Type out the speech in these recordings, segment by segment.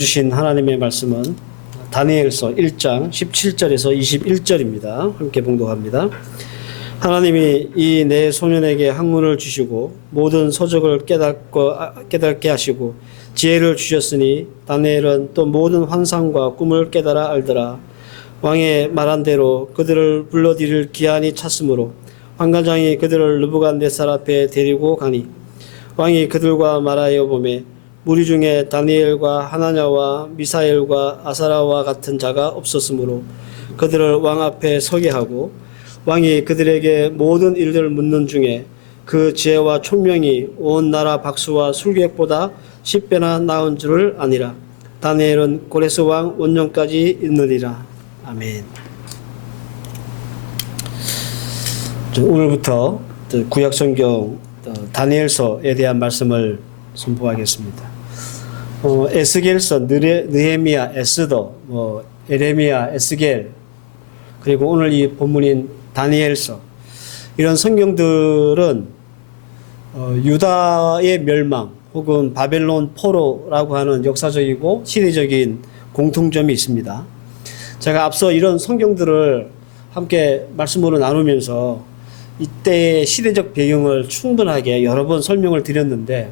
주신 하나님의 말씀은 다니엘서 1장 17절에서 21절입니다. 함께 봉독합니다. 하나님이 이 내 소년에게 학문을 주시고 모든 서적을 깨닫게 하시고 지혜를 주셨으니 다니엘은 또 모든 환상과 꿈을 깨달아 알더라. 왕의 말한 대로 그들을 불러들일 기한이 찼으므로 환관장이 그들을 느부갓네살 앞에 데리고 가니 왕이 그들과 말하여 보매 무리 중에 다니엘과 하나냐와 미사엘과 아사라와 같은 자가 없었으므로 그들을 왕 앞에 서게 하고 왕이 그들에게 모든 일들을 묻는 중에 그 지혜와 총명이 온 나라 박수와 술객보다 10배나 나은 줄을 아니라. 다니엘은 고레스 왕 원년까지 있느니라. 아멘. 오늘부터 구약성경 다니엘서에 대한 말씀을 선포하겠습니다. 에스겔서, 느헤미야, 에스더, 에레미야, 에스겔, 그리고 오늘 이 본문인 다니엘서, 이런 성경들은 유다의 멸망 혹은 바벨론 포로라고 하는 역사적이고 시대적인 공통점이 있습니다. 제가 앞서 이런 성경들을 함께 말씀으로 나누면서 이때의 시대적 배경을 충분하게 여러 번 설명을 드렸는데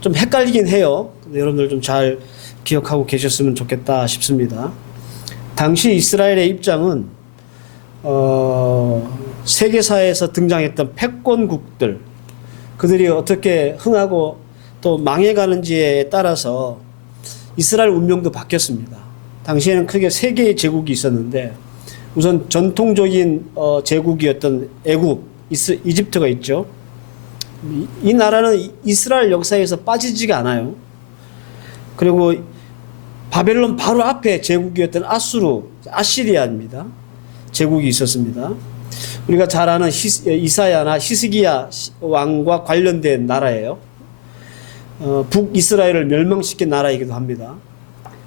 좀 헷갈리긴 해요. 여러분들 좀 잘 기억하고 계셨으면 좋겠다 싶습니다. 당시 이스라엘의 입장은 세계사에서 등장했던 패권국들, 그들이 어떻게 흥하고 또 망해가는지에 따라서 이스라엘 운명도 바뀌었습니다. 당시에는 크게 세 개의 제국이 있었는데 우선 전통적인 제국이었던 애굽, 이집트가 있죠. 이 나라는 이스라엘 역사에서 빠지지가 않아요. 그리고 바벨론 바로 앞에 제국이었던 아시리아입니다. 제국이 있었습니다. 우리가 잘 아는 이사야나 히스기야 왕과 관련된 나라예요. 북이스라엘을 멸망시킨 나라이기도 합니다.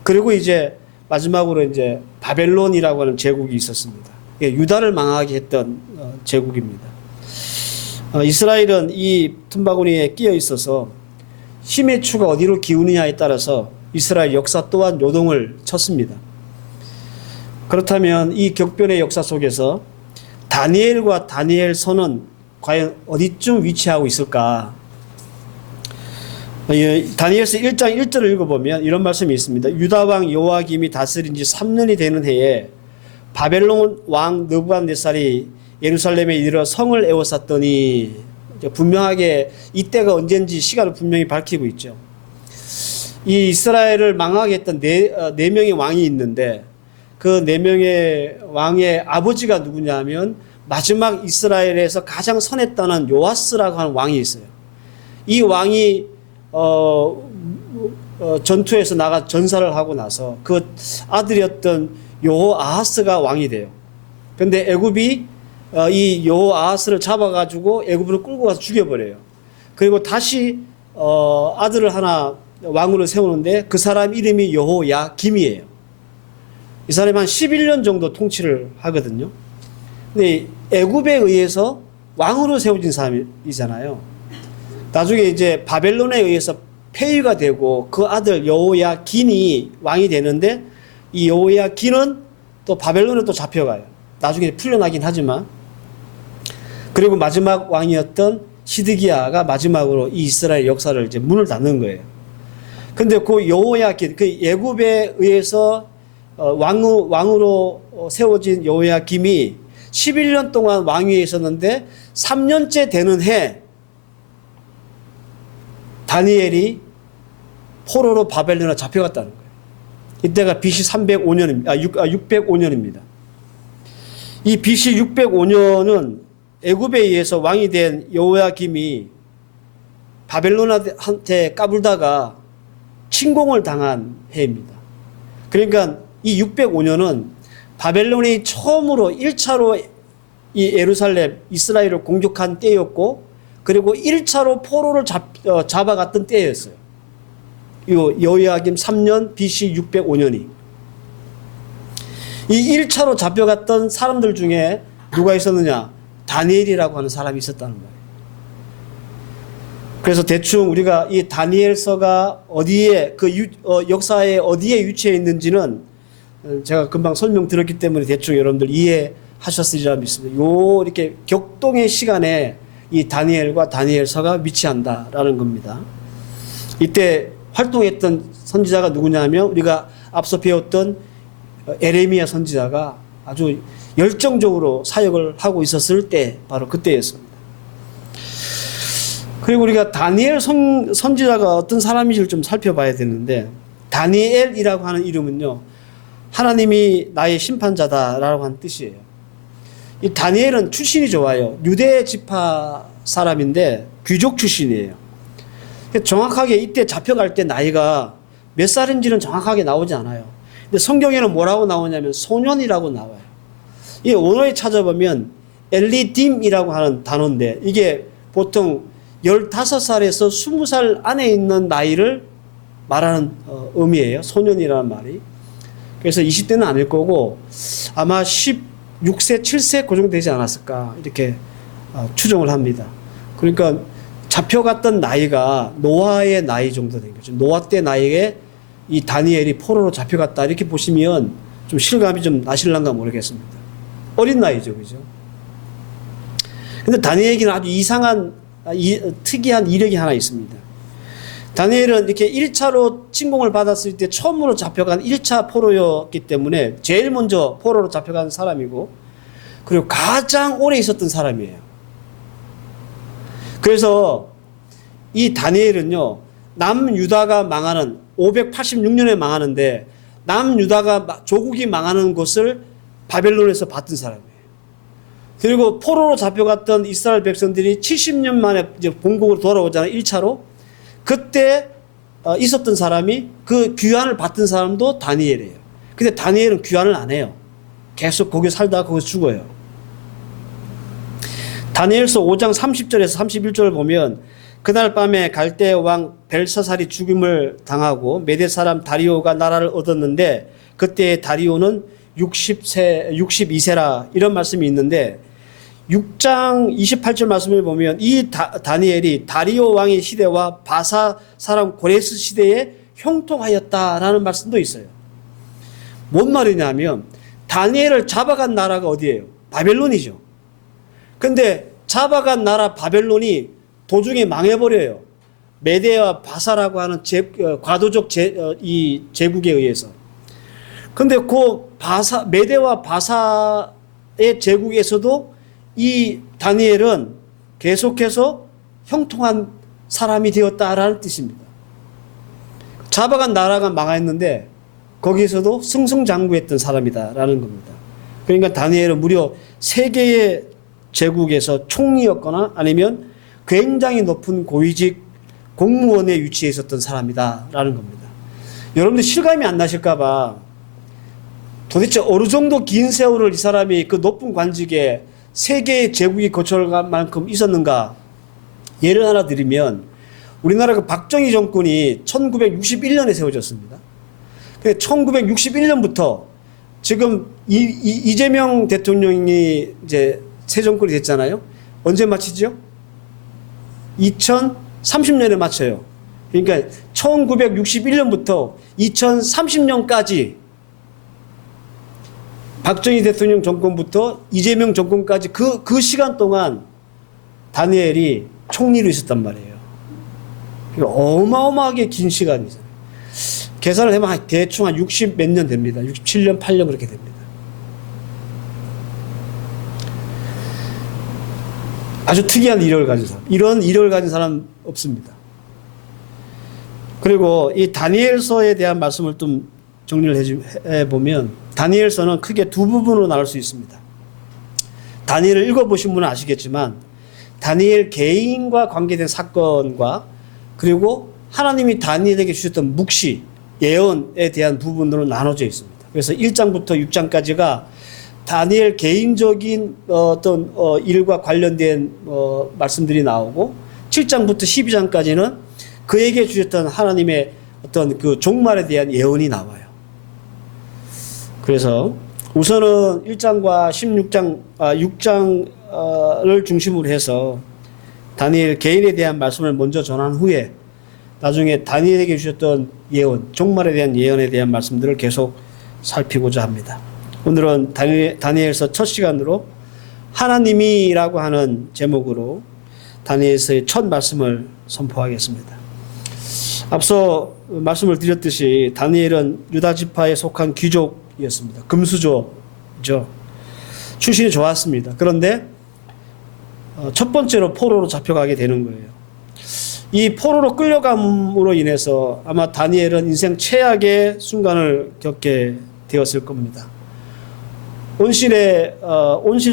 그리고 이제 마지막으로 이제 바벨론이라고 하는 제국이 있었습니다. 유다를 망하게 했던 제국입니다. 이스라엘은 이 틈바구니에 끼어 있어서 힘의 추가 어디로 기우느냐에 따라서 이스라엘 역사 또한 요동을 쳤습니다. 그렇다면 이 격변의 역사 속에서 다니엘과 다니엘서는 과연 어디쯤 위치하고 있을까? 다니엘서 1장 1절을 읽어보면 이런 말씀이 있습니다. 유다왕 요아김이 다스린 지 3년이 되는 해에 바벨론 왕 느부갓네살이 예루살렘에 이르러 성을 에워쌌더니, 분명하게 이때가 언젠지 시간을 분명히 밝히고 있죠. 이 이스라엘을 망하게 했던 네 명의 왕이 있는데 그 네 명의 왕의 아버지가 누구냐 하면 마지막 이스라엘에서 가장 선했다는 요아스라고 하는 왕이 있어요. 이 왕이 전투에서 나가 전사를 하고 나서 그 아들이었던 여호아하스가 왕이 돼요. 근데 애굽이 이 여호아하스를 잡아가지고 애굽으로 끌고 가서 죽여버려요. 그리고 다시 아들을 하나 왕으로 세우는데 그 사람 이름이 여호야김이에요. 이 사람이 한 11년 정도 통치를 하거든요. 근데 애굽에 의해서 왕으로 세워진 사람이잖아요. 나중에 이제 바벨론에 의해서 폐위가 되고 그 아들 여호야긴이 왕이 되는데 이 여호야긴은 또 바벨론에 또 잡혀가요. 나중에 풀려나긴 하지만. 그리고 마지막 왕이었던 시드기야가 마지막으로 이 이스라엘 역사를 이제 문을 닫는 거예요. 근데 그 여호야긴, 그 애굽에 의해서 왕으로 세워진 여호야김이 11년 동안 왕위에 있었는데 3년째 되는 해 다니엘이 포로로 바벨론에 잡혀갔다는 거예요. 이때가 BC 605년입니다. 이 BC 605년은 애굽에 의해서 왕이 된 여호야김이 바벨론한테 까불다가 침공을 당한 해입니다. 그러니까 이 605년은 바벨론이 처음으로 1차로 이 예루살렘, 이스라엘을 공격한 때였고, 그리고 1차로 포로를 잡아갔던 때였어요. 이 여호야김 3년 BC 605년이. 이 1차로 잡혀갔던 사람들 중에 누가 있었느냐? 다니엘이라고 하는 사람이 있었다는 거예요. 그래서 대충 우리가 이 다니엘서가 어디에 역사의 어디에 위치해 있는지는 제가 금방 설명드렸기 때문에 대충 여러분들 이해하셨으리라 믿습니다. 이렇게 격동의 시간에 이 다니엘과 다니엘서가 위치한다라는 겁니다. 이때 활동했던 선지자가 누구냐면 우리가 앞서 배웠던 에레미야 선지자가 아주 열정적으로 사역을 하고 있었을 때 바로 그때였습니다. 그리고 우리가 다니엘 선지자가 어떤 사람인지를 좀 살펴봐야 되는데 다니엘이라고 하는 이름은요 하나님이 나의 심판자다라고 하는 뜻이에요. 이 다니엘은 출신이 좋아요. 유대 지파 사람인데 귀족 출신이에요. 정확하게 이때 잡혀갈 때 나이가 몇 살인지는 정확하게 나오지 않아요. 근데 성경에는 뭐라고 나오냐면 소년이라고 나와요. 이 원어에 찾아보면 엘리딤이라고 하는 단어인데 이게 보통 15살에서 20살 안에 있는 나이를 말하는 의미예요. 소년이라는 말이. 그래서 20대는 아닐 거고 아마 16세, 7세 그 정도 되지 않았을까 이렇게 추정을 합니다. 그러니까 잡혀갔던 나이가 노아의 나이 정도 된 거죠. 노아 때 나이에 이 다니엘이 포로로 잡혀갔다 이렇게 보시면 좀 실감이 좀 나실란가 모르겠습니다. 어린 나이죠, 그죠? 근데 다니엘에게는 아주 특이한 이력이 하나 있습니다. 다니엘은 이렇게 1차로 침공을 받았을 때 처음으로 잡혀간 1차 포로였기 때문에 제일 먼저 포로로 잡혀간 사람이고 그리고 가장 오래 있었던 사람이에요. 그래서 이 다니엘은요, 남유다가 망하는 586년에 망하는데 남유다가 조국이 망하는 것을 바벨론에서 봤던 사람이에요. 그리고 포로로 잡혀갔던 이스라엘 백성들이 70년 만에 이제 본국으로 돌아오잖아요. 1차로. 그때 있었던 사람이 그 귀환을 받던 사람도 다니엘이에요. 근데 다니엘은 귀환을 안 해요. 계속 거기 살다가 거기서 죽어요. 다니엘서 5장 30절에서 31절을 보면 그날 밤에 갈대 왕 벨사살이 죽임을 당하고 메대 사람 다리오가 나라를 얻었는데 그때 다리오는 62세라 이런 말씀이 있는데 6장 28절 말씀을 보면 이 다니엘이 다리오 왕의 시대와 바사 사람 고레스 시대에 형통하였다라는 말씀도 있어요. 뭔 말이냐면 다니엘을 잡아간 나라가 어디예요? 바벨론이죠. 근데 잡아간 나라 바벨론이 도중에 망해버려요. 메대와 바사라고 하는 과도적 제국에 의해서. 근데 그 메대와 바사의 제국에서도 이 다니엘은 계속해서 형통한 사람이 되었다라는 뜻입니다. 잡아간 나라가 망했는데 거기에서도 승승장구했던 사람이다라는 겁니다. 그러니까 다니엘은 무려 3개의 제국에서 총리였거나 아니면 굉장히 높은 고위직 공무원에 위치해 있었던 사람이다라는 겁니다. 여러분들 실감이 안 나실까봐 도대체 어느 정도 긴 세월을 이 사람이 그 높은 관직에 3개의 제국이 거쳐갈 만큼 있었는가? 예를 하나 드리면 우리나라 그 박정희 정권이 1961년에 세워졌습니다. 근데 1961년부터 지금 이재명 대통령이 이제 새 정권이 됐잖아요. 언제 마치죠? 2030년에 마쳐요. 그러니까 1961년부터 2030년까지 박정희 대통령 정권부터 이재명 정권까지 그 시간 동안 다니엘이 총리로 있었단 말이에요. 어마어마하게 긴 시간이잖아요. 계산을 해보면 대충 한 60 몇 년 됩니다. 67년, 8년 그렇게 됩니다. 아주 특이한 이력을 가진 사람. 이런 이력을 가진 사람 없습니다. 그리고 이 다니엘서에 대한 말씀을 좀 정리를 해보면 다니엘서는 크게 2부분으로 나눌 수 있습니다. 다니엘을 읽어보신 분은 아시겠지만 다니엘 개인과 관계된 사건과 그리고 하나님이 다니엘에게 주셨던 묵시, 예언에 대한 부분으로 나눠져 있습니다. 그래서 1장부터 6장까지가 다니엘 개인적인 어떤 일과 관련된 말씀들이 나오고 7장부터 12장까지는 그에게 주셨던 하나님의 어떤 그 종말에 대한 예언이 나와요. 그래서 우선은 1장과 6장을 중심으로 해서 다니엘 개인에 대한 말씀을 먼저 전한 후에 나중에 다니엘에게 주셨던 예언, 종말에 대한 예언에 대한 말씀들을 계속 살피고자 합니다. 오늘은 다니엘서 첫 시간으로 하나님이라고 하는 제목으로 다니엘서의 첫 말씀을 선포하겠습니다. 앞서 말씀을 드렸듯이 다니엘은 유다 지파에 속한 귀족이었습니다. 금수저죠. 출신이 좋았습니다. 그런데 첫 번째로 포로로 잡혀가게 되는 거예요. 이 포로로 끌려감으로 인해서 아마 다니엘은 인생 최악의 순간을 겪게 되었을 겁니다. 온실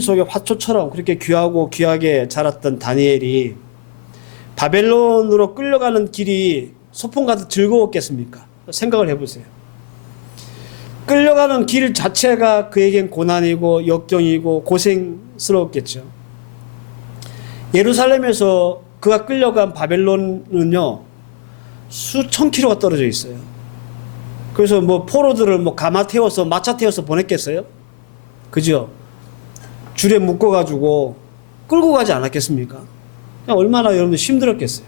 속의 화초처럼 그렇게 귀하고 귀하게 자랐던 다니엘이 바벨론으로 끌려가는 길이 소풍 가도 즐거웠겠습니까? 생각을 해보세요. 끌려가는 길 자체가 그에겐 고난이고 역경이고 고생스러웠겠죠. 예루살렘에서 그가 끌려간 바벨론은요, 수천 킬로가 떨어져 있어요. 그래서 뭐 포로들을 뭐 가마 태워서 마차 태워서 보냈겠어요? 그죠? 줄에 묶어가지고 끌고 가지 않았겠습니까? 얼마나 여러분들 힘들었겠어요.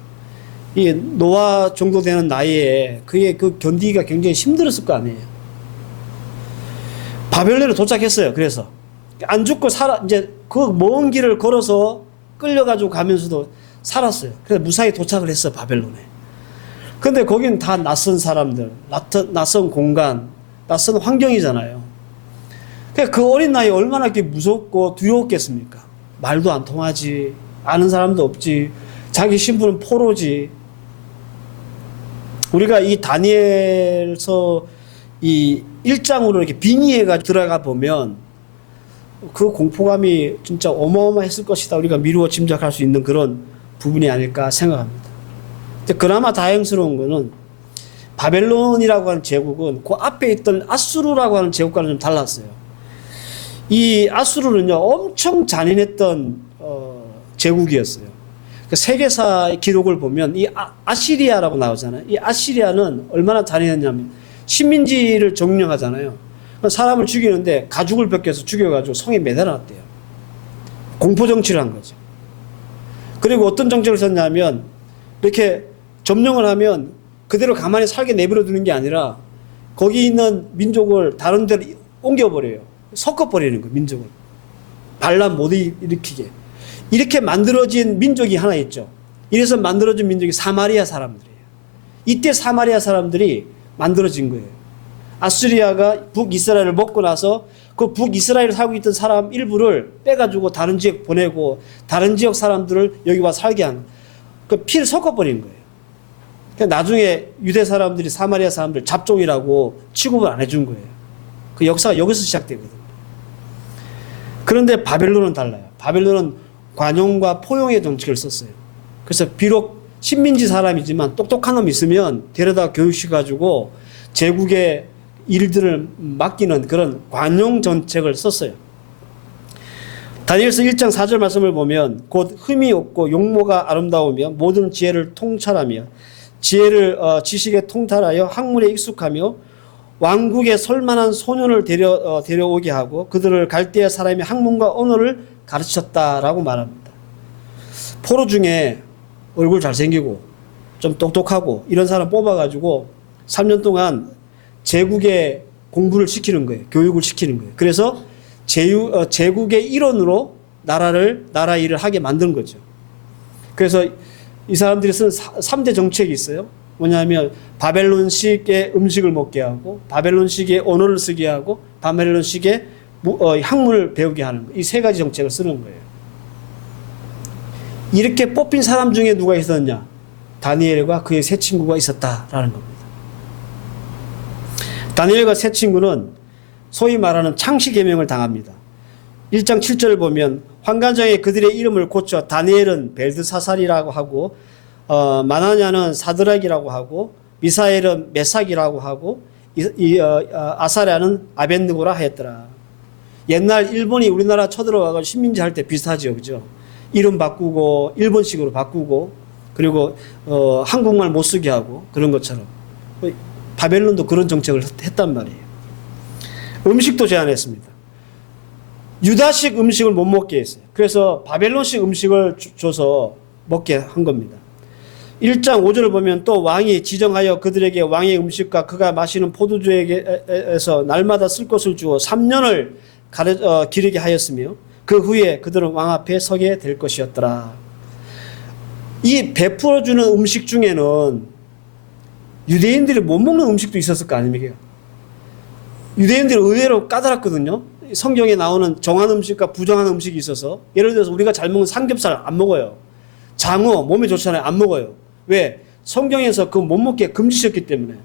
이 노아 정도 되는 나이에 그의 그 견디기가 굉장히 힘들었을 거 아니에요. 바벨론에 도착했어요. 그래서 안 죽고 이제 그 먼 길을 걸어서 끌려가지고 가면서도 살았어요. 그래서 무사히 도착을 했어, 바벨론에. 근데 거긴 다 낯선 사람들, 낯선 공간, 낯선 환경이잖아요. 그 어린 나이에 얼마나 이렇게 무섭고 두려웠겠습니까? 말도 안 통하지, 아는 사람도 없지, 자기 신분은 포로지. 우리가 이 다니엘서 이 1장으로 이렇게 빙의해가 들어가 보면 그 공포감이 진짜 어마어마했을 것이다. 우리가 미루어 짐작할 수 있는 그런 부분이 아닐까 생각합니다. 근데 그나마 다행스러운 거는 바벨론이라고 하는 제국은 그 앞에 있던 아수르라고 하는 제국과는 좀 달랐어요. 이 아수르는요, 엄청 잔인했던 제국이었어요. 그 세계사의 기록을 보면 이 아시리아라고 나오잖아요. 이 아시리아는 얼마나 잔인했냐면 식민지를 점령하잖아요. 사람을 죽이는데 가죽을 벗겨서 죽여가지고 성에 매달아놨대요. 공포정치를 한 거죠. 그리고 어떤 정책을 썼냐면 이렇게 점령을 하면 그대로 가만히 살게 내버려 두는 게 아니라 거기 있는 민족을 다른 데로 옮겨버려요. 섞어버리는 거예요, 민족을. 반란 못 일으키게. 이렇게 만들어진 민족이 하나 있죠. 이래서 만들어진 민족이 사마리아 사람들이에요. 이때 사마리아 사람들이 만들어진 거예요. 아수리아가 북이스라엘을 먹고 나서 그 북이스라엘에 살고 있던 사람 일부를 빼가지고 다른 지역 보내고 다른 지역 사람들을 여기 와 살게 한 그 피를 섞어버린 거예요. 그러니까 나중에 유대 사람들이 사마리아 사람들 잡종이라고 취급을 안 해준 거예요. 그 역사가 여기서 시작되거든요. 그런데 바벨론은 달라요. 바벨론은 관용과 포용의 정책을 썼어요. 그래서 비록 식민지 사람이지만 똑똑한 놈 있으면 데려다 교육시켜가지고 제국의 일들을 맡기는 그런 관용 정책을 썼어요. 다니엘서 1장 4절 말씀을 보면 곧 흠이 없고 용모가 아름다우며 모든 지혜를 통찰하며 지식에 통달하여 학문에 익숙하며 왕국에 설만한 소년을 데려오게 하고 그들을 갈대아 사람의 학문과 언어를 가르쳤다라고 말합니다. 포로 중에 얼굴 잘생기고 좀 똑똑하고 이런 사람 뽑아가지고 3년 동안 제국의 공부를 시키는 거예요. 교육을 시키는 거예요. 그래서 제국의 일원으로 나라 일을 하게 만든 거죠. 그래서 이 사람들이 쓴 3대 정책이 있어요. 뭐냐면 바벨론식의 음식을 먹게 하고 바벨론식의 언어를 쓰게 하고 바벨론식의 학문을 배우게 하는 이 세 가지 정책을 쓰는 거예요. 이렇게 뽑힌 사람 중에 누가 있었냐? 다니엘과 그의 세 친구가 있었다라는 겁니다. 다니엘과 세 친구는 소위 말하는 창시 계명을 당합니다. 1장 7절을 보면 환관장에 그들의 이름을 고쳐 다니엘은 벨드사살이라고 하고 마나냐는 사드락이라고 하고 미사엘은 메삭이라고 하고 아사랴는 아벤느고라 하였더라. 옛날 일본이 우리나라 쳐들어와서 식민지 할 때 비슷하죠, 그죠? 이름 바꾸고 일본식으로 바꾸고 그리고 한국말 못 쓰게 하고 그런 것처럼 바벨론도 그런 정책을 했단 말이에요. 음식도 제한했습니다. 유다식 음식을 못 먹게 했어요. 그래서 바벨론식 음식을 줘서 먹게 한 겁니다. 1장 5절을 보면 또 왕이 지정하여 그들에게 왕의 음식과 그가 마시는 포도주에서 날마다 쓸 것을 주어 3년을 기르게 하였으며 그 후에 그들은 왕 앞에 서게 될 것이었더라. 이 베풀어주는 음식 중에는 유대인들이 못 먹는 음식도 있었을 거 아닙니까? 유대인들이 의외로 까다롭거든요. 성경에 나오는 정한 음식과 부정한 음식이 있어서, 예를 들어서 우리가 잘 먹는 삼겹살 안 먹어요. 장어 몸에 좋잖아요. 안 먹어요. 왜? 성경에서 그 못 먹게 금지셨기 때문에.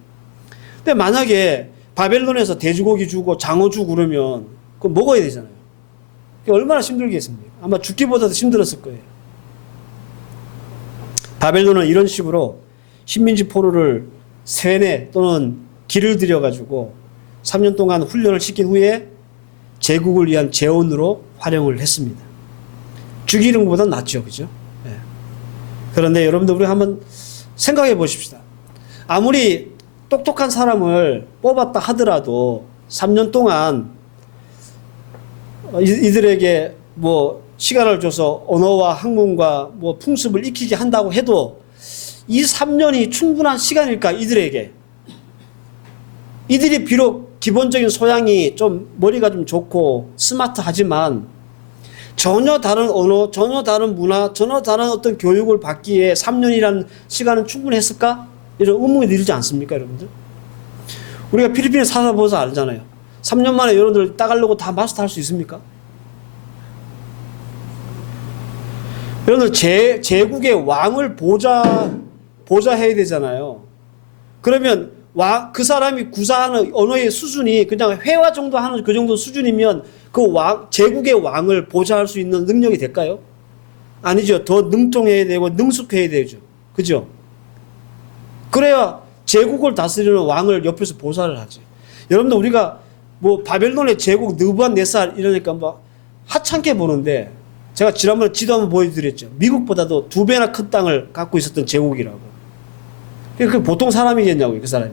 근데 만약에 바벨론에서 돼지고기 주고 장어 주고 그러면 그거 먹어야 되잖아요. 얼마나 힘들겠습니까? 아마 죽기보다도 힘들었을 거예요. 바벨론은 이런 식으로 식민지 포로를 세뇌 또는 길을 들여가지고 3년 동안 훈련을 시킨 후에 제국을 위한 재원으로 활용을 했습니다. 죽이는 것보다 낫죠. 그죠? 네. 그런데 여러분들 우리 한번 생각해 보십시다. 아무리 똑똑한 사람을 뽑았다 하더라도 3년 동안 이들에게 뭐 시간을 줘서 언어와 학문과 뭐 풍습을 익히게 한다고 해도 이 3년이 충분한 시간일까 이들에게? 이들이 비록 기본적인 소양이 좀 머리가 좀 좋고 스마트하지만 전혀 다른 언어, 전혀 다른 문화, 전혀 다른 어떤 교육을 받기에 3년이라는 시간은 충분했을까? 이런 의문이 들지 않습니까, 여러분들? 우리가 필리핀에 살아보서 알잖아요. 3년 만에 여러분들 따가려고 다 마스터할 수 있습니까? 여러분들 제국의 왕을 보좌해야 되잖아요. 그러면 그 사람이 구사하는 언어의 수준이 그냥 회화 정도 하는 그 정도 수준이면 그 제국의 왕을 보좌할 수 있는 능력이 될까요? 아니죠. 더 능통해야 되고 능숙해야 되죠. 그죠? 그래야 제국을 다스리는 왕을 옆에서 보좌를 하지. 여러분들 우리가 뭐 바벨론의 제국 느부갓네살 이러니까 뭐 하찮게 보는데 제가 지난번에 지도 한번 보여드렸죠. 미국보다도 2배나 큰 땅을 갖고 있었던 제국이라고. 그 보통 사람이겠냐고요, 그 사람이.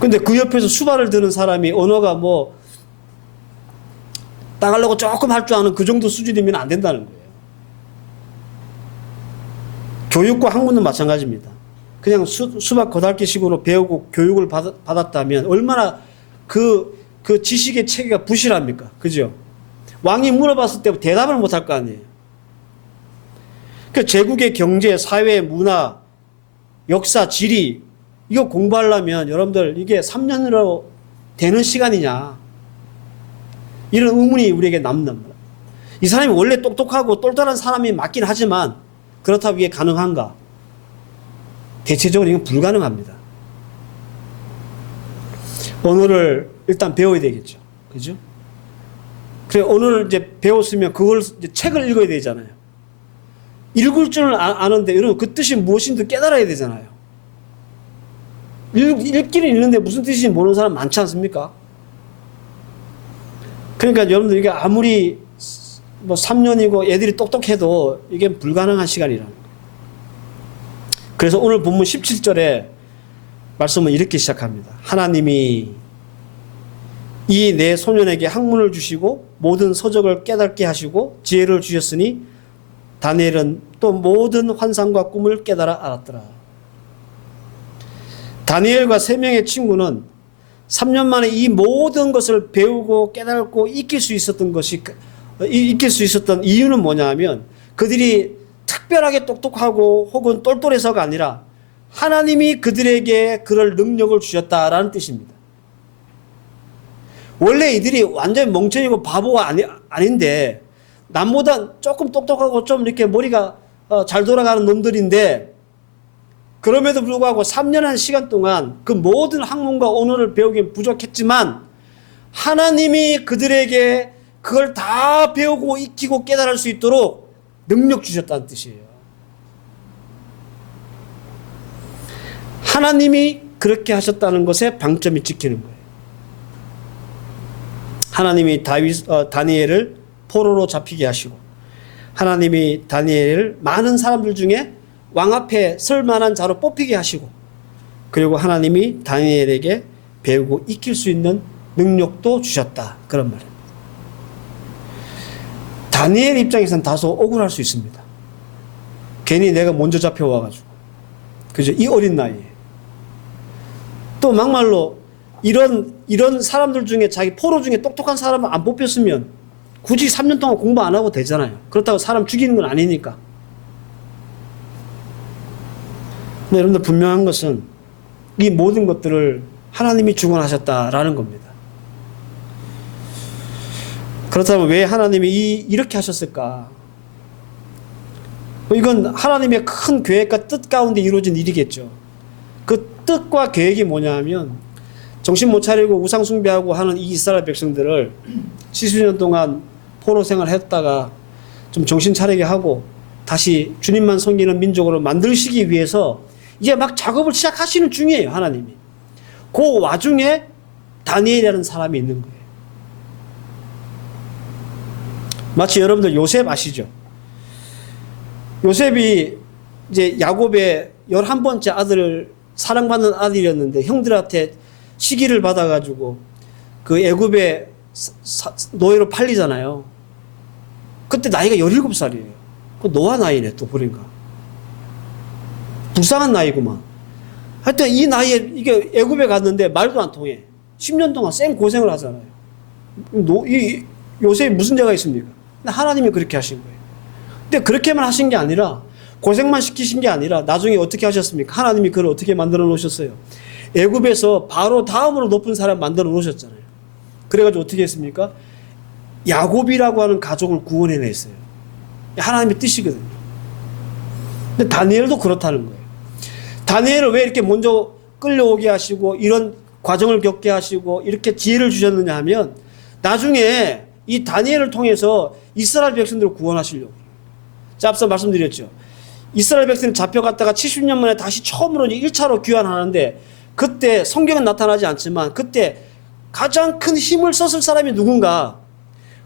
근데 그 옆에서 수발을 드는 사람이 언어가 뭐 따가려고 조금 할 줄 아는 그 정도 수준이면 안 된다는 거예요. 교육과 학문은 마찬가지입니다. 그냥 수박 거달기식으로 배우고 교육을 받았다면 얼마나 그 지식의 체계가 부실합니까? 그죠? 왕이 물어봤을 때 대답을 못할 거 아니에요. 그 제국의 경제, 사회, 문화, 역사, 지리 이거 공부하려면 여러분들 이게 3년으로 되는 시간이냐 이런 의문이 우리에게 남는다. 이 사람이 원래 똑똑하고 똘똘한 사람이 맞긴 하지만 그렇다고 이게 가능한가? 대체적으로 이건 불가능합니다. 언어를 일단 배워야 되겠죠. 그죠? 그래, 언어를 이제 배웠으면 그걸 이제 책을 읽어야 되잖아요. 읽을 줄은 아는데 여러분 그 뜻이 무엇인지 깨달아야 되잖아요. 읽기는 읽는데 무슨 뜻인지 모르는 사람 많지 않습니까? 그러니까 여러분들 이게 아무리 뭐 3년이고 애들이 똑똑해도 이게 불가능한 시간이라는 거예요. 그래서 오늘 본문 17절에 말씀은 이렇게 시작합니다. 하나님이 이 내 소년에게 학문을 주시고 모든 서적을 깨닫게 하시고 지혜를 주셨으니 다니엘은 또 모든 환상과 꿈을 깨달아 알았더라. 다니엘과 3명의 친구는 3년 만에 이 모든 것을 배우고 깨닫고 익힐 수 있었던 이유는 뭐냐 하면 그들이 특별하게 똑똑하고 혹은 똘똘해서가 아니라 하나님이 그들에게 그럴 능력을 주셨다라는 뜻입니다. 원래 이들이 완전 멍청이고 바보가 아닌데 남보다 조금 똑똑하고 좀 이렇게 머리가 잘 돌아가는 놈들인데 그럼에도 불구하고 3년의 시간 동안 그 모든 학문과 언어를 배우기엔 부족했지만 하나님이 그들에게 그걸 다 배우고 익히고 깨달을 수 있도록 능력 주셨다는 뜻이에요. 하나님이 그렇게 하셨다는 것에 방점이 찍히는 거예요. 하나님이 다니엘을 포로로 잡히게 하시고 하나님이 다니엘을 많은 사람들 중에 왕 앞에 설 만한 자로 뽑히게 하시고 그리고 하나님이 다니엘에게 배우고 익힐 수 있는 능력도 주셨다. 그런 말입니다. 다니엘 입장에서는 다소 억울할 수 있습니다. 괜히 내가 먼저 잡혀와가지고. 그죠? 이 어린 나이에. 또 막말로 이런 사람들 중에 자기 포로 중에 똑똑한 사람을 안 뽑혔으면 굳이 3년 동안 공부 안 하고 되잖아요. 그렇다고 사람 죽이는 건 아니니까. 근데 여러분들 분명한 것은 이 모든 것들을 하나님이 주관하셨다라는 겁니다. 그렇다면 왜 하나님이 이렇게 하셨을까? 이건 하나님의 큰 계획과 뜻 가운데 이루어진 일이겠죠. 그 뜻과 계획이 뭐냐 하면 정신 못 차리고 우상 숭배하고 하는 이 이스라엘 백성들을 70년 동안 포로 생활했다가 좀 정신 차리게 하고 다시 주님만 섬기는 민족으로 만드시기 위해서 이제 막 작업을 시작하시는 중이에요, 하나님이. 그 와중에 다니엘이라는 사람이 있는 거예요. 마치 여러분들 요셉 아시죠? 요셉이 이제 야곱의 11번째 아들을 사랑받는 아들이었는데 형들한테 시기를 받아가지고 그 애굽의 노예로 팔리잖아요. 그때 나이가 17살이에요. 그 노아 나이네 또 보니까. 불쌍한 나이구만. 하여튼 이 나이에 이게 애굽에 갔는데 말도 안 통해. 10년 동안 쌩 고생을 하잖아요. 이 요셉이 무슨 죄가 있습니까? 근데 하나님이 그렇게 하신 거예요. 근데 그렇게만 하신 게 아니라 고생만 시키신 게 아니라 나중에 어떻게 하셨습니까? 하나님이 그를 어떻게 만들어 놓으셨어요? 애굽에서 바로 다음으로 높은 사람 만들어 놓으셨잖아요. 그래가지고 어떻게 했습니까? 야곱이라고 하는 가족을 구원해냈어요. 하나님의 뜻이거든요. 근데 다니엘도 그렇다는 거예요. 다니엘을 왜 이렇게 먼저 끌려오게 하시고 이런 과정을 겪게 하시고 이렇게 지혜를 주셨느냐 하면 나중에 이 다니엘을 통해서 이스라엘 백성들을 구원하시려고. 자, 앞서 말씀드렸죠. 이스라엘 백성이 잡혀갔다가 70년 만에 다시 처음으로 1차로 귀환하는데 그때 성경은 나타나지 않지만 그때 가장 큰 힘을 썼을 사람이 누군가?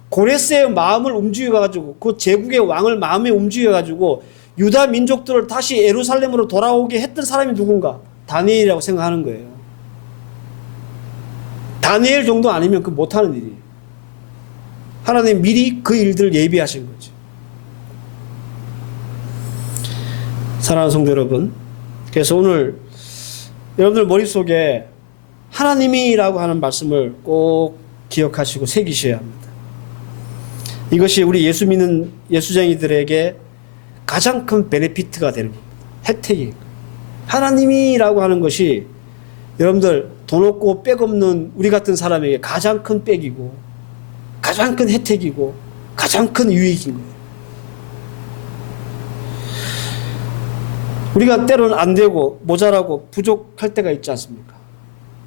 고레스의 마음을 움직여가지고 그 제국의 왕을 마음에 움직여가지고 유다 민족들을 다시 예루살렘으로 돌아오게 했던 사람이 누군가? 다니엘이라고 생각하는 거예요. 다니엘 정도 아니면 그 못하는 일이에요. 하나님 미리 그 일들을 예비하신 거죠. 사랑하는 성도 여러분, 그래서 오늘 여러분들 머릿속에 하나님이라고 하는 말씀을 꼭 기억하시고 새기셔야 합니다. 이것이 우리 예수 믿는 예수쟁이들에게 가장 큰 베네피트가 되는 겁니다. 혜택이에요. 하나님이라고 하는 것이 여러분들 돈 없고 백 없는 우리 같은 사람에게 가장 큰 백이고 가장 큰 혜택이고 가장 큰 유익인 거예요. 우리가 때로는 안 되고 모자라고 부족할 때가 있지 않습니까?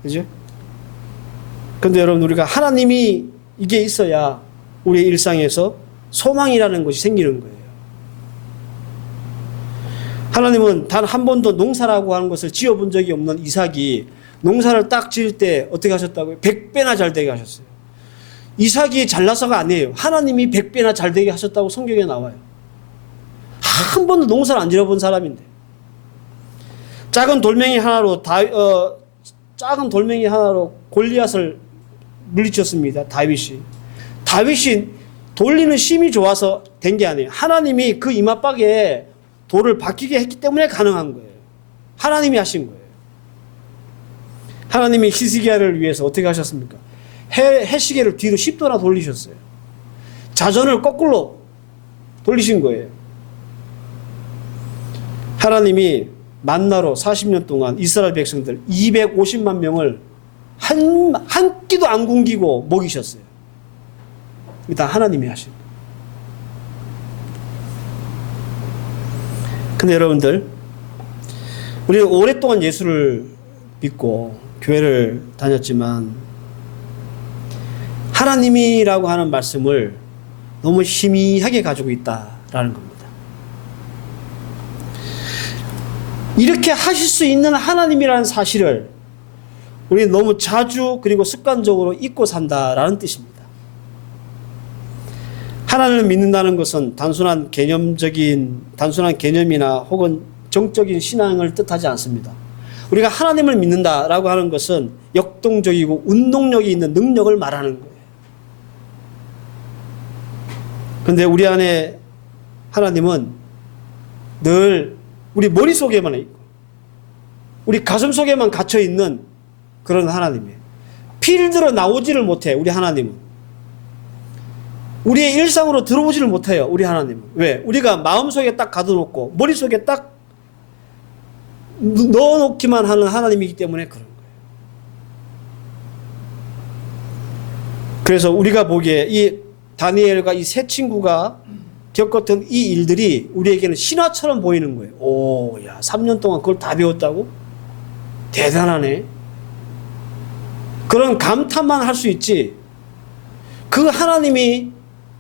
그죠? 근데 여러분 우리가 하나님이 이게 있어야 우리의 일상에서 소망이라는 것이 생기는 거예요. 하나님은 단 한 번도 농사라고 하는 것을 지어본 적이 없는 이삭이 농사를 딱 지을 때 어떻게 하셨다고요? 100배나 잘 되게 하셨어요. 이삭이 잘나서가 아니에요. 하나님이 100배나 잘 되게 하셨다고 성경에 나와요. 한 번도 농사를 안 지어본 사람인데. 작은 돌멩이 하나로 골리앗을 물리쳤습니다. 다윗이 돌리는 힘이 좋아서 된 게 아니에요. 하나님이 그 이마박에 돌을 바뀌게 했기 때문에 가능한 거예요. 하나님이 하신 거예요. 하나님이 히스기야를 위해서 어떻게 하셨습니까? 해시계를 뒤로 10도나 돌리셨어요. 자전을 거꾸로 돌리신 거예요. 하나님이 만나로 40년 동안 이스라엘 백성들 250만 명을 한 끼도 안 굶기고 먹이셨어요. 다 하나님이 하신 거예요. 근데 여러분들, 우리는 오랫동안 예수를 믿고 교회를 다녔지만 하나님이라고 하는 말씀을 너무 희미하게 가지고 있다라는 겁니다. 이렇게 하실 수 있는 하나님이라는 사실을 우리는 너무 자주 그리고 습관적으로 잊고 산다라는 뜻입니다. 하나님을 믿는다는 것은 단순한 개념이나 혹은 정적인 신앙을 뜻하지 않습니다. 우리가 하나님을 믿는다라고 하는 것은 역동적이고 운동력이 있는 능력을 말하는 거예요. 그런데 우리 안에 하나님은 늘 우리 머릿속에만 있고 우리 가슴 속에만 갇혀 있는 그런 하나님이에요. 필드로 나오지를 못해. 우리 하나님은 우리의 일상으로 들어오지를 못해요. 우리 하나님은. 왜? 우리가 마음속에 딱 가둬놓고 머릿속에 딱 넣어놓기만 하는 하나님이기 때문에 그런 거예요. 그래서 우리가 보기에 이 다니엘과 이 세 친구가 겪었던 이 일들이 우리에게는 신화처럼 보이는 거예요. 오, 야, 3년 동안 그걸 다 배웠다고? 대단하네. 그런 감탄만 할 수 있지. 그 하나님이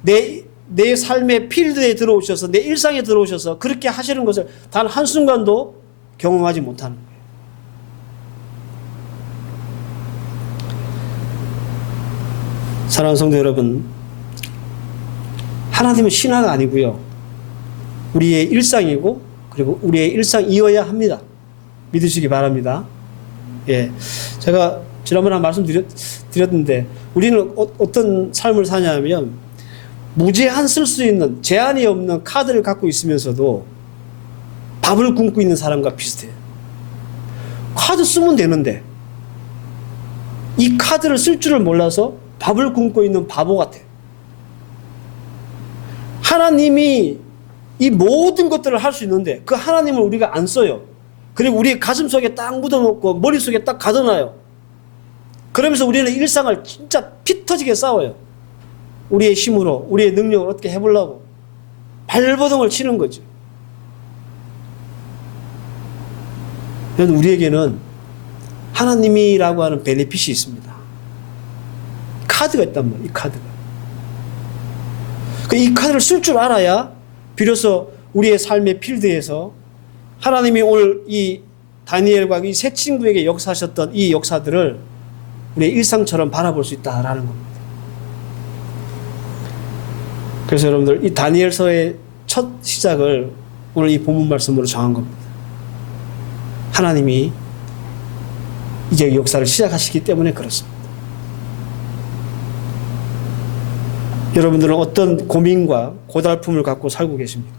내 삶의 필드에 들어오셔서 내 일상에 들어오셔서 그렇게 하시는 것을 단 한순간도 경험하지 못하는 거예요. 사랑하는 성도 여러분, 하나님은 신화가 아니고요. 우리의 일상이고 그리고 우리의 일상이어야 합니다. 믿으시기 바랍니다. 예, 제가 지난번에 말씀드렸는데 우리는 어떤 삶을 사냐면 무제한 쓸 수 있는 제한이 없는 카드를 갖고 있으면서도 밥을 굶고 있는 사람과 비슷해요. 카드 쓰면 되는데 이 카드를 쓸 줄을 몰라서 밥을 굶고 있는 바보 같아요. 하나님이 이 모든 것들을 할 수 있는데 그 하나님을 우리가 안 써요. 그리고 우리 가슴속에 딱 묻어놓고 머릿속에 딱 가둬놔요. 그러면서 우리는 일상을 진짜 피 터지게 싸워요. 우리의 힘으로 우리의 능력을 어떻게 해보려고 발버둥을 치는 거죠. 그런데 우리에게는 하나님이라고 하는 베네핏이 있습니다. 카드가 있단 말이에요. 이 카드가. 이 카드를 쓸 줄 알아야 비로소 우리의 삶의 필드에서 하나님이 오늘 이 다니엘과 이 세 친구에게 역사하셨던 이 역사들을 우리의 일상처럼 바라볼 수 있다라는 겁니다. 그래서 여러분들 이 다니엘서의 첫 시작을 오늘 이 본문 말씀으로 정한 겁니다. 하나님이 이제 역사를 시작하시기 때문에 그렇습니다. 여러분들은 어떤 고민과 고달픔을 갖고 살고 계십니까?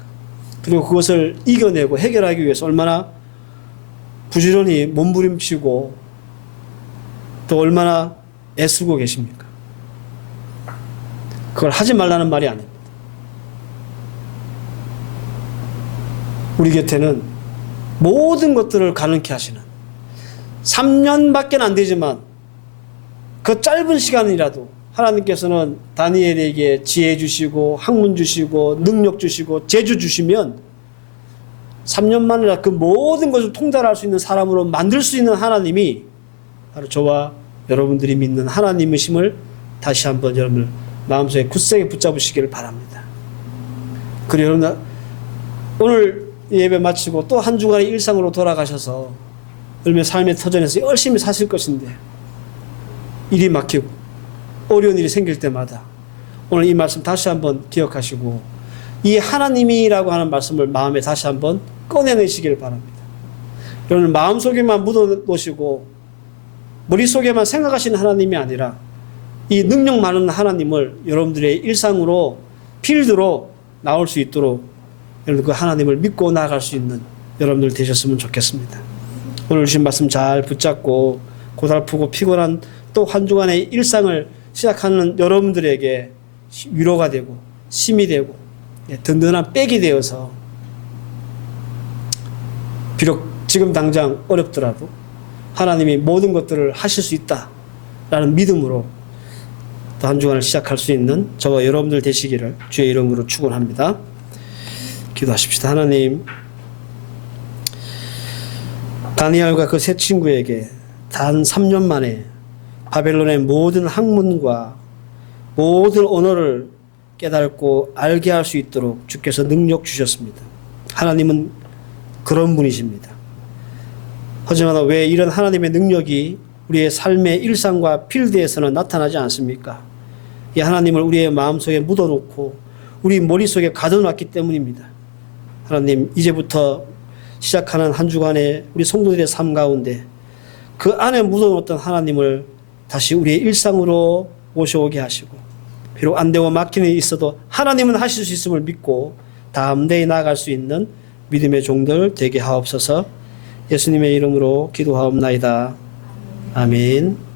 그리고 그것을 이겨내고 해결하기 위해서 얼마나 부지런히 몸부림치고 또 얼마나 애쓰고 계십니까? 그걸 하지 말라는 말이 아닙니다. 우리 곁에는 모든 것들을 가능케 하시는 3년밖에 안 되지만 그 짧은 시간이라도 하나님께서는 다니엘에게 지혜 주시고 학문 주시고 능력 주시고 재주 주시면 3년 만이라 그 모든 것을 통달할 수 있는 사람으로 만들 수 있는 하나님이 바로 저와 여러분들이 믿는 하나님이심을 다시 한번 여러분들 마음속에 굳세게 붙잡으시기를 바랍니다. 그리고 여러분 오늘 예배 마치고 또 한 주간의 일상으로 돌아가셔서 얼마나 삶의 터전에서 열심히 사실 것인데 일이 막히고 어려운 일이 생길 때마다 오늘 이 말씀 다시 한번 기억하시고 이 하나님이라고 하는 말씀을 마음에 다시 한번 꺼내내시길 바랍니다. 여러분 마음속에만 묻어놓으시고 머릿속에만 생각하시는 하나님이 아니라 이 능력 많은 하나님을 여러분들의 일상으로 필드로 나올 수 있도록 여러분 그 하나님을 믿고 나아갈 수 있는 여러분들 되셨으면 좋겠습니다. 오늘 주신 말씀 잘 붙잡고 고달프고 피곤한 또 한 주간의 일상을 시작하는 여러분들에게 위로가 되고 힘이 되고 든든한 백이 되어서 비록 지금 당장 어렵더라도 하나님이 모든 것들을 하실 수 있다라는 믿음으로 또 한 주간을 시작할 수 있는 저와 여러분들 되시기를 주의 이름으로 축원합니다. 기도하십시다. 하나님, 다니엘과 그 세 친구에게 단 3년 만에 바벨론의 모든 학문과 모든 언어를 깨닫고 알게 할 수 있도록 주께서 능력 주셨습니다. 하나님은 그런 분이십니다. 하지만 왜 이런 하나님의 능력이 우리의 삶의 일상과 필드에서는 나타나지 않습니까? 이 하나님을 우리의 마음속에 묻어놓고 우리 머릿속에 가둬놨기 때문입니다. 하나님, 이제부터 시작하는 한 주간의 우리 성도들의 삶 가운데 그 안에 묻어놓았던 하나님을 다시 우리의 일상으로 모셔오게 하시고 비록 안 되고 막히는 일이 있어도 하나님은 하실 수 있음을 믿고 담대히 나아갈 수 있는 믿음의 종들 되게 하옵소서. 예수님의 이름으로 기도하옵나이다. 아멘.